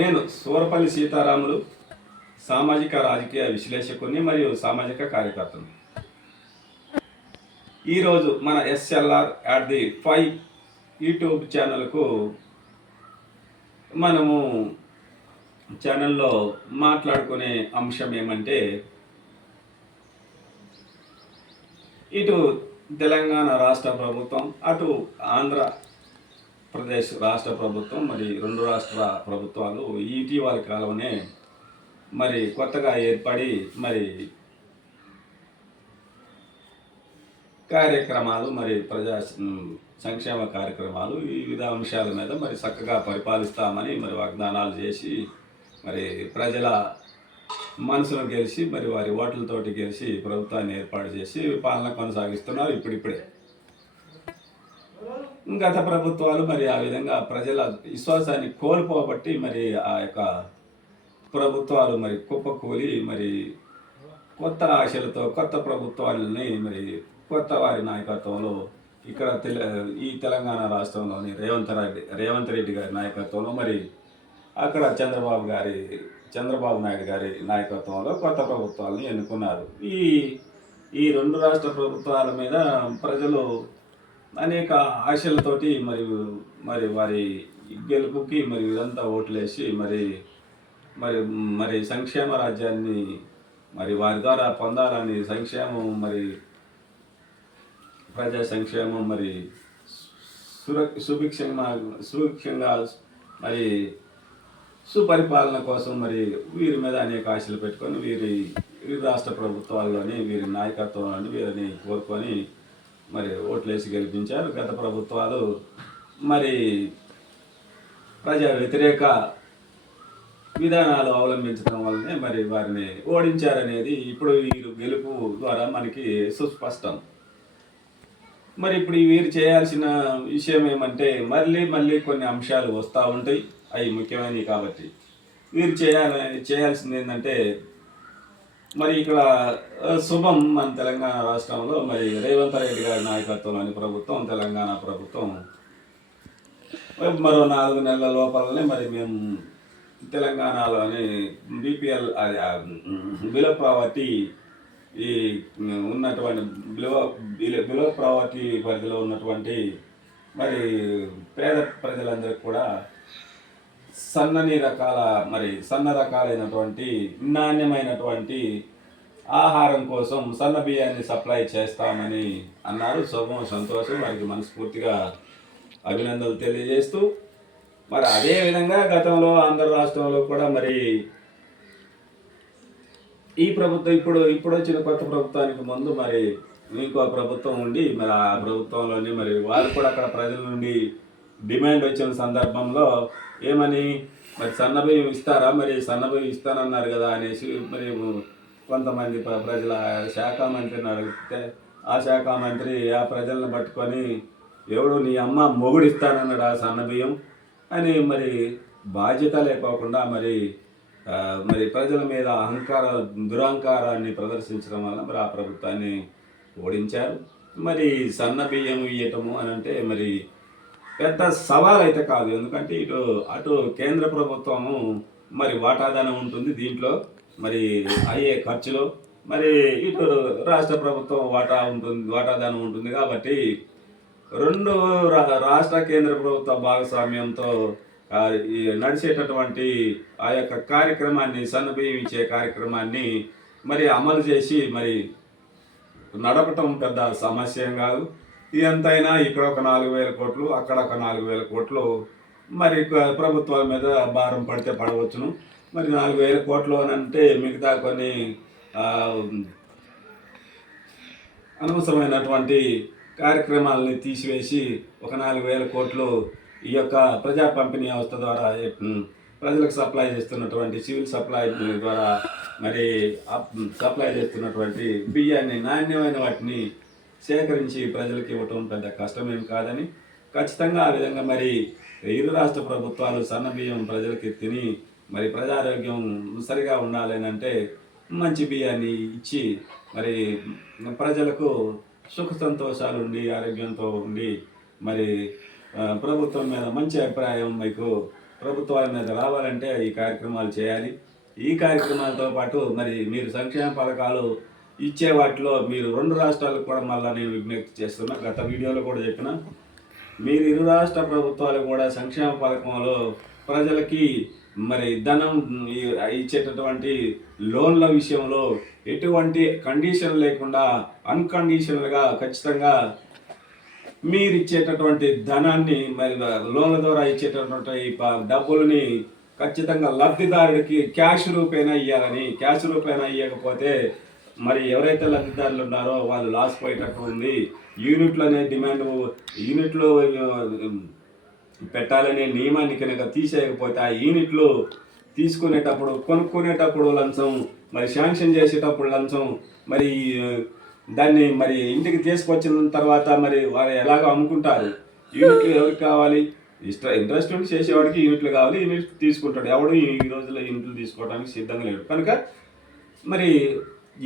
నేను సూరపల్లి సీతారాములు సామాజిక రాజకీయ విశ్లేషకుని మరియు సామాజిక కార్యకర్తను. ఈరోజు మన SLR at the five YouTube ఛానల్కు మనము ఛానల్లో మాట్లాడుకునే అంశం ఏమంటే ఇటు తెలంగాణ రాష్ట్ర ప్రభుత్వం అటు ఆంధ్ర ప్రదేశ్ రాష్ట్ర ప్రభుత్వం మరి రెండు రాష్ట్ర ప్రభుత్వాలు ఇటీవల కాలంలోనే మరి కొత్తగా ఏర్పడి మరి కార్యక్రమాలు మరి ప్రజా సంక్షేమ కార్యక్రమాలు ఈ వివిధ అంశాల మీద మరి చక్కగా పరిపాలిస్తామని మరి వాగ్దానాలు చేసి మరి ప్రజల మనసును గెలిచి మరి వారి ఓట్లతోటి గెలిచి ప్రభుత్వాన్ని ఏర్పాటు చేసి పాలన కొనసాగిస్తున్నారు ఇప్పుడిప్పుడే. గత ప్రభుత్వాలు మరి ఆ విధంగా ప్రజల విశ్వాసాన్ని కోల్పోబట్టి మరి ఆ యొక్క ప్రభుత్వాలు మరి కుప్పకూలి మరి కొత్త ఆశలతో కొత్త ప్రభుత్వాలని మరి కొత్త వారి నాయకత్వంలో ఇక్కడ తెల ఈ తెలంగాణ రాష్ట్రంలోని రేవంత్ రెడ్డి రేవంత్ రెడ్డి గారి నాయకత్వంలో మరి అక్కడ చంద్రబాబు గారి చంద్రబాబు నాయుడు గారి నాయకత్వంలో కొత్త ప్రభుత్వాలను ఎన్నుకున్నారు. ఈ ఈ రెండు రాష్ట్ర ప్రభుత్వాల మీద ప్రజలు అనేక ఆశలతోటి మరి మరి వారి గెలుపుకి మరి ఇదంతా ఓట్లేసి మరి మరి మరి సంక్షేమ రాజ్యాన్ని మరి వారి ద్వారా పొందాలని సంక్షేమం మరి ప్రజా సంక్షేమం మరి సుర సుభిక్షంగా సుభిక్షంగా మరి సుపరిపాలన కోసం మరి వీరి మీద అనేక ఆశలు పెట్టుకొని వీరి వీరి రాష్ట్ర ప్రభుత్వాల్లోని వీరి నాయకత్వంలోని వీరిని కోరుకొని మరి ఓట్లేసి గెలిపించారు. గత ప్రభుత్వాలు మరి ప్రజా వ్యతిరేక విధానాలు అవలంబించడం వల్లనే మరి వారిని ఓడించారనేది ఇప్పుడు వీరు గెలుపు ద్వారా మనకి సుస్పష్టం. మరి ఇప్పుడు వీరు చేయాల్సిన విషయం ఏమంటే మళ్ళీ మళ్ళీ కొన్ని అంశాలు వస్తూ ఉంటాయి. అవి ముఖ్యమైనవి కాబట్టి. వీరు చేయాల చేయాల్సింది ఏంటంటే మరి ఇక్కడ శుభం మన తెలంగాణ రాష్ట్రంలో మరి రేవంత్ రెడ్డి గారి నాయకత్వంలోని ప్రభుత్వం తెలంగాణ ప్రభుత్వం. మరో నాలుగు నెలల లోపలనే మరి మేము తెలంగాణలోని బీపీఎల్ బిలో ప్రావర్టీ ఈ ఉన్నటువంటి బిలో బిలో బిలో ప్రావర్టీ పరిధిలో ఉన్నటువంటి మరి పేద ప్రజలందరికీ కూడా సన్నని రకాల మరి సన్న రకాలైనటువంటి నాణ్యమైనటువంటి ఆహారం కోసం సన్న బియ్యాన్ని సప్లై చేస్తామని అన్నారు. శుభం సంతోషం. వారికి మనస్ఫూర్తిగా అభినందనలు తెలియజేస్తూ మరి అదే విధంగా గతంలో ఆంధ్ర రాష్ట్రంలో కూడా మరి ఈ ప్రభుత్వం ఇప్పుడు ఇప్పుడు వచ్చిన కొత్త ప్రభుత్వానికి ముందు మరి ఇంకో ప్రభుత్వం ఉండి మరి ఆ ప్రభుత్వంలోని మరి వారు కూడా అక్కడ ప్రజల నుండి డిమాండ్ వచ్చిన సందర్భంలో ఏమని? మరి సన్నబియ్యం ఇస్తారా? మరి సన్నబియ్యం ఇస్తానన్నారు కదా అనేసి మరి కొంతమంది ప్ర- ప్రజల శాఖ మంత్రిని అడిగితే ఆ శాఖ మంత్రి ఆ ప్రజలను పట్టుకొని ఎవడు నీ అమ్మ మొగుడు ఇస్తానన్నాడు ఆ సన్నబియ్యం? అని మరి బాధ్యత లేకోకుండా మరి మరి ప్రజల మీద అహంకార దురహంకారాన్ని ప్రదర్శించడం వల్ల మరి ఆ ప్రభుత్వాన్ని ఓడించారు. మరి సన్న బియ్యం ఇయ్యటము అని అంటే మరి పెద్ద సవాల్ అయితే కాదు. ఎందుకంటే ఇటు అటు కేంద్ర ప్రభుత్వము మరి వాటాదానం ఉంటుంది దీంట్లో. మరి అయ్యే ఖర్చులో. మరి ఇటు రాష్ట్ర ప్రభుత్వం వాటా ఉంటుంది వాటాదానం ఉంటుంది కాబట్టి రెండు రా- రాష్ట్ర కేంద్ర ప్రభుత్వ భాగస్వామ్యంతో ఈ నడిచేటటువంటి ఆ యొక్క కార్యక్రమాన్ని సన్నబియ్యం కార్యక్రమాన్ని మరి అమలు చేసి మరి నడపటం పెద్ద సమస్య కాదు. ఎంతైనా ఇక్కడ ఒక నాలుగు వేల కోట్లు అక్కడ ఒక నాలుగు వేల కోట్లు. మరి ప్రభుత్వాల మీద భారం పడితే పడవచ్చును. మరి నాలుగు వేల కోట్లు అని అంటే మిగతా కొన్ని అనవసరమైనటువంటి కార్యక్రమాలని తీసివేసి ఒక నాలుగు వేల కోట్లు ఈ యొక్క ప్రజా పంపిణీ వ్యవస్థ ద్వారా ప్రజలకు సప్లై చేస్తున్నటువంటి సివిల్ సప్లై ద్వారా మరి సప్లై చేస్తున్నటువంటి బియ్యాన్ని నాణ్యమైన వాటిని సేకరించి ప్రజలకు ఇవ్వటం పెద్ద కష్టమేం కాదని ఖచ్చితంగా ఆ విధంగా మరి ఇరు రాష్ట్ర ప్రభుత్వాలు సన్న బియ్యం ప్రజలకి తిని మరి ప్రజారోగ్యం సరిగా ఉండాలని అంటే మంచి బియ్యాన్ని ఇచ్చి మరి ప్రజలకు సుఖ సంతోషాలు ఉండి ఆరోగ్యంతో ఉండి మరి ప్రభుత్వం మీద మంచి అభిప్రాయం మీకు ప్రభుత్వాల మీద రావాలంటే ఈ కార్యక్రమాలు చేయాలి. ఈ కార్యక్రమాలతో పాటు మరి మీరు సంక్షేమ పథకాలు ఇచ్చే వాటిలో మీరు రెండు రాష్ట్రాలకు కూడా మళ్ళీ నేను విజ్ఞప్తి చేస్తున్నా. గత వీడియోలో కూడా చెప్పిన. మీరు ఇరు రాష్ట్ర ప్రభుత్వాలు కూడా సంక్షేమ పథకంలో ప్రజలకి మరి ధనం ఇచ్చేటటువంటి లోన్ల విషయంలో ఎటువంటి కండిషన్ లేకుండా అన్కండిషనల్గా ఖచ్చితంగా మీరు ఇచ్చేటటువంటి ధనాన్ని మరి లోన్ల ద్వారా ఇచ్చేటటువంటి డబ్బులని ఖచ్చితంగా లబ్ధిదారుడికి క్యాష్ రూపేణా ఇవ్వాలని క్యాష్ రూపేణా ఇవ్వకపోతే మరి ఎవరైతే లబ్ధిదారులు ఉన్నారో వాళ్ళు లాస్ పోయేటట్టు ఉంది. యూనిట్లు అనే డిమాండ్ యూనిట్లు పెట్టాలనే నియమాన్ని కనుక తీసేయకపోతే ఆ యూనిట్లు తీసుకునేటప్పుడు కొనుక్కునేటప్పుడు లంచం మరి శాంక్షన్ చేసేటప్పుడు లంచం మరి దాన్ని మరి ఇంటికి తీసుకొచ్చిన తర్వాత మరి వారు ఎలాగో అమ్ముకుంటారు. యూనిట్లు ఎవరికి కావాలి? ఇష్ట ఇంట్రెస్ట్ ఉండి చేసేవాడికి యూనిట్లు కావాలి. యూనిట్ తీసుకుంటాడు. ఎవడు ఈ ఈ రోజుల్లో యూనిట్లు తీసుకోవడానికి సిద్ధంగా లేడు. కనుక మరి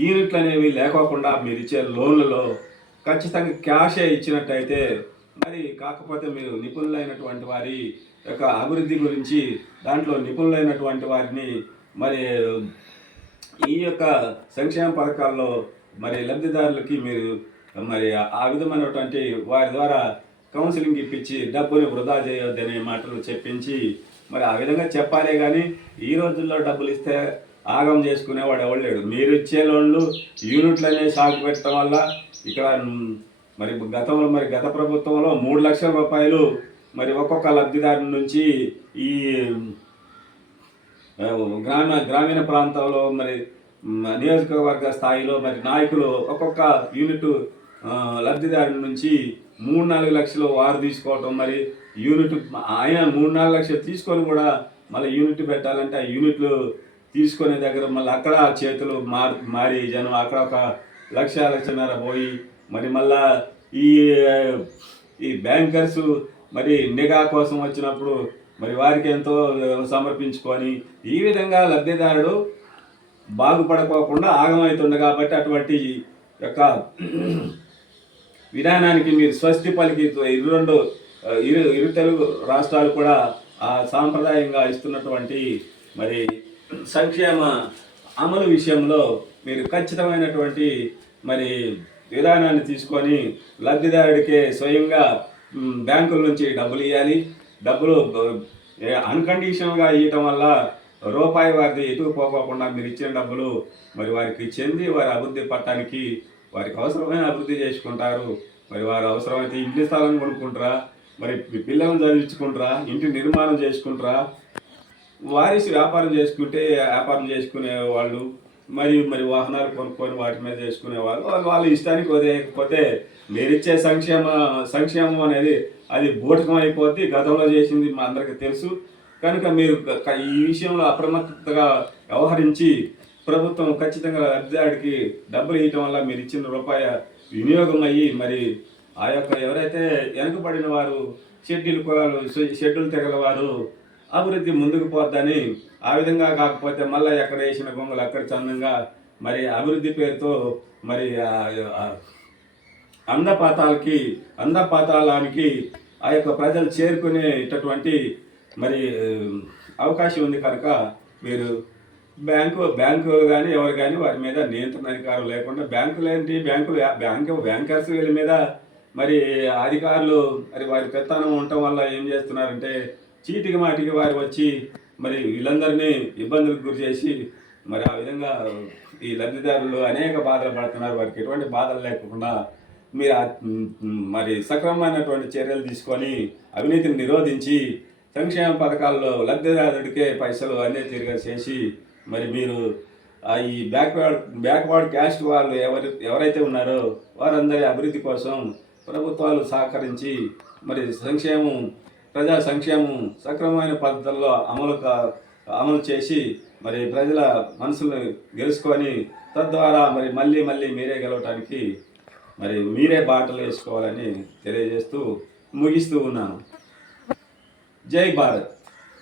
యూనిట్లు అనేవి లేకోకుండా మీరు ఇచ్చే లోన్లలో ఖచ్చితంగా క్యాషే ఇచ్చినట్టయితే మరి కాకపోతే మీరు నిపుణులైనటువంటి వారి యొక్క అభివృద్ధి గురించి దాంట్లో నిపుణులైనటువంటి వారిని మరి ఈ యొక్క సంక్షేమ పథకాల్లో మరి లబ్ధిదారులకి మీరు మరి ఆ విధమైనటువంటి వారి ద్వారా కౌన్సిలింగ్ ఇప్పించి డబ్బుని వృధా చేయొద్దనే మాటలు చెప్పించి మరి ఆ విధంగా చెప్పాలే కానీ ఈ రోజుల్లో డబ్బులు ఇస్తే ఆగం చేసుకునేవాడు ఎవడు లేడు. మీరు ఇచ్చే లోన్లు యూనిట్లు సాగు పెట్టడం వల్ల ఇక్కడ మరి గతంలో మరి గత ప్రభుత్వంలో మూడు లక్షల రూపాయలు మరి ఒక్కొక్క లబ్ధిదారు నుంచి ఈ గ్రామీణ గ్రామ గ్రామీణ ప్రాంతంలో మరి నియోజకవర్గ స్థాయిలో మరి నాయకులు ఒక్కొక్క యూనిట్ లబ్ధిదారు నుంచి మూడు నాలుగు లక్షలు వారు తీసుకోవటం మరి యూనిట్ ఆయన మూడు నాలుగు లక్షలు తీసుకొని కూడా మళ్ళీ యూనిట్ పెట్టాలంటే ఆ యూనిట్లు తీసుకునే దగ్గర మళ్ళీ అక్కడ చేతులు మారి మారి జనం అక్కడ ఒక లక్ష లక్షన్నర పోయి మరి మళ్ళా ఈ ఈ బ్యాంకర్స్ మరి నిఘా కోసం వచ్చినప్పుడు మరి వారికి ఎంతో సమర్పించుకొని ఈ విధంగా లబ్ధిదారుడు బాగుపడకోకుండా ఆగమవుతుంది కాబట్టి అటువంటి యొక్క విధానానికి మీరు స్వస్తి పలికి ఇరు రెండు ఇరు ఇరు తెలుగు రాష్ట్రాలు కూడా ఆ సాంప్రదాయంగా ఇస్తున్నటువంటి మరి సంక్షేమ అమలు విషయంలో మీరు ఖచ్చితమైనటువంటి మరి విధానాన్ని తీసుకొని లబ్ధిదారుడికే స్వయంగా బ్యాంకుల నుంచి డబ్బులు ఇవ్వాలి డబ్బులు అన్కండిషనల్గా ఇవ్వటం వల్ల రూపాయి వారిది ఎటుకు పోకోకుండా మీరు ఇచ్చిన డబ్బులు మరి వారికి చెంది వారి అభివృద్ధి పట్టడానికి వారికి అవసరమైన అభివృద్ధి చేసుకుంటారు. మరి వారు అవసరమైతే ఇంటి స్థలం కొనుక్కుంటారా? మరి పిల్లలను చదివించుకుంటారా? ఇంటి నిర్మాణం చేసుకుంటారా? వారిసి వ్యాపారం చేసుకుంటే వ్యాపారం చేసుకునే వాళ్ళు మరి మరి వాహనాలు కొనుక్కొని వాటి మీద చేసుకునే వాళ్ళు వాళ్ళ ఇష్టానికి వదిలేకపోతే మీరిచ్చే సంక్షేమ సంక్షేమం అనేది అది బూటకం అయిపోద్ది. గతంలో చేసింది మా అందరికీ తెలుసు. కనుక మీరు ఈ విషయంలో అప్రమత్తగా వ్యవహరించి ప్రభుత్వం ఖచ్చితంగా లబ్ధిదారుడికి డబ్బులు ఇవ్వటం వల్ల మీరు ఇచ్చిన రూపాయ వినియోగం అయ్యి మరి ఆ యొక్క ఎవరైతే వెనుకబడిన వారు షెడ్యూల్ కులాలు షెడ్యూల్ తెగల వారు అభివృద్ధి ముందుకు పోద్దని ఆ విధంగా కాకపోతే మళ్ళీ ఎక్కడ వేసిన బొమ్మలు అక్కడ చందంగా మరి అభివృద్ధి పేరుతో మరి ఆ- అందపాతాలకి అందపాతాలానికి ఆ యొక్క ప్రజలు చేరుకునేటటువంటి మరి అవకాశం ఉంది కనుక మీరు బ్యాంకు బ్యాంకులు కానీ ఎవరు కానీ వారి మీద నియంత్రణ అధికారం లేకుండా బ్యాంకులు ఏంటి? బ్యాంకులు బ్యాంకు బ్యాంకర్స్ వీళ్ళ మీద మరి అధికారులు మరి వారి పెత్తనం ఉండటం వల్ల ఏం చేస్తున్నారంటే చీటికి మాటికి వారు వచ్చి మరి వీళ్ళందరినీ ఇబ్బందులకు గురి చేసి మరి ఆ విధంగా ఈ లబ్ధిదారులు అనేక బాధలు పడుతున్నారు. వారికి ఎటువంటి బాధలు లేకుండా మీరు ఆ, మరి సక్రమమైనటువంటి చర్యలు తీసుకొని అవినీతిని నిరోధించి సంక్షేమ పథకాల్లో లబ్ధిదారుడికే పైసలు అన్నీ తిరిగి చేసి మరి మీరు ఈ బ్యాక్వర్డ్ బ్యాక్వర్డ్ క్యాస్ట్ వాళ్ళు ఎవరి ఎవరైతే ఉన్నారో వారందరి అభివృద్ధి కోసం ప్రభుత్వాలు సహకరించి మరి సంక్షేమం ప్రజా సంక్షేమం సక్రమమైన పద్ధతుల్లో అమలు అమలు చేసి మరి ప్రజల మనసులను గెలుచుకొని తద్వారా మరి మళ్ళీ మళ్ళీ మీరే గెలవటానికి మరి మీరే బాటలు వేసుకోవాలని తెలియజేస్తూ ముగిస్తూ ఉన్నాను. జై భారత్.